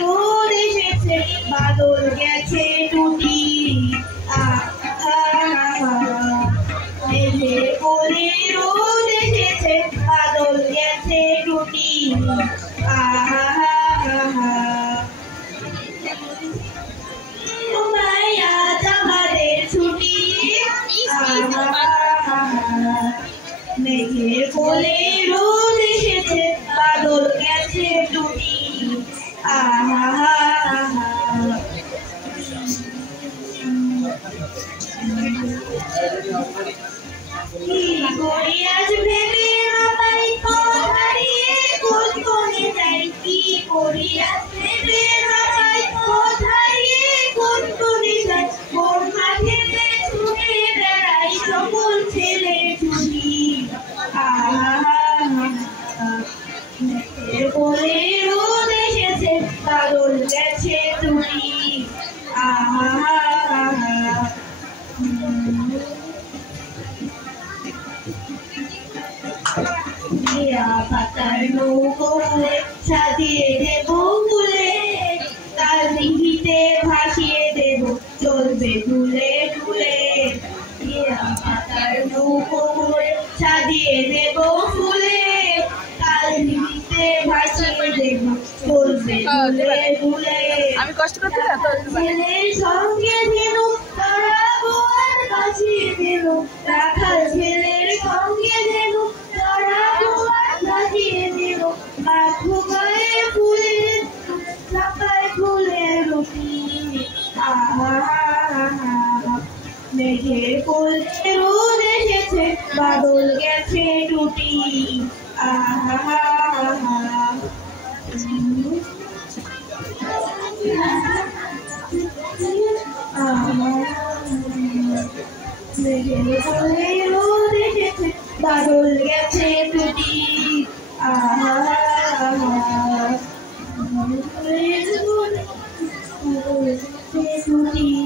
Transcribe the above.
রোদ এসেছে বাদল গেছে টুটি মেঘে করে রোদ এসেছে বাদল গেছে টুটি আজ আমাদের ছুটি মেঘে করে রোদ এসেছে বাদল গেছে টুটি কি করি আজ ভেবে আমায় পথ হারিয়ে কোন কোণে যাই কি করি আজ ভেবে আমায় পথ হারিয়ে কোন কোণে যাই কোন মাঠেতে ছুটে বেড়াই সকল ছেলে ছুটি বলে রোদ এসেছে বাদল গেছে টুটি পাতার নৌকো ফুলে সাজিয়ে দেব ফুলে তার দিঘিতে ভাসিয়ে দেব চলবে ফুলে ফুলে পাতার নৌকো ফুলে সাজিয়ে দেব ফুলে তার দিঘিতে ভাসিয়ে দেব চলবে ফুলে ফুলে আমি কষ্ট করতে ছেলের সঙ্গে ধেনু তারাবো আর বাঁচিয়ে দেব রাখাল ছেলের সঙ্গে ধেনু তারাবো আর বাঁচিয়ে দেব মাথু গায়ে ফুলের চাপায় ফুলের রুটি মেঘে কোলে রোদ এসেছে বাদল গেছে টুটি মেঘে কোলে রোদ এসেছে বাদল গেছে টুটি টুটি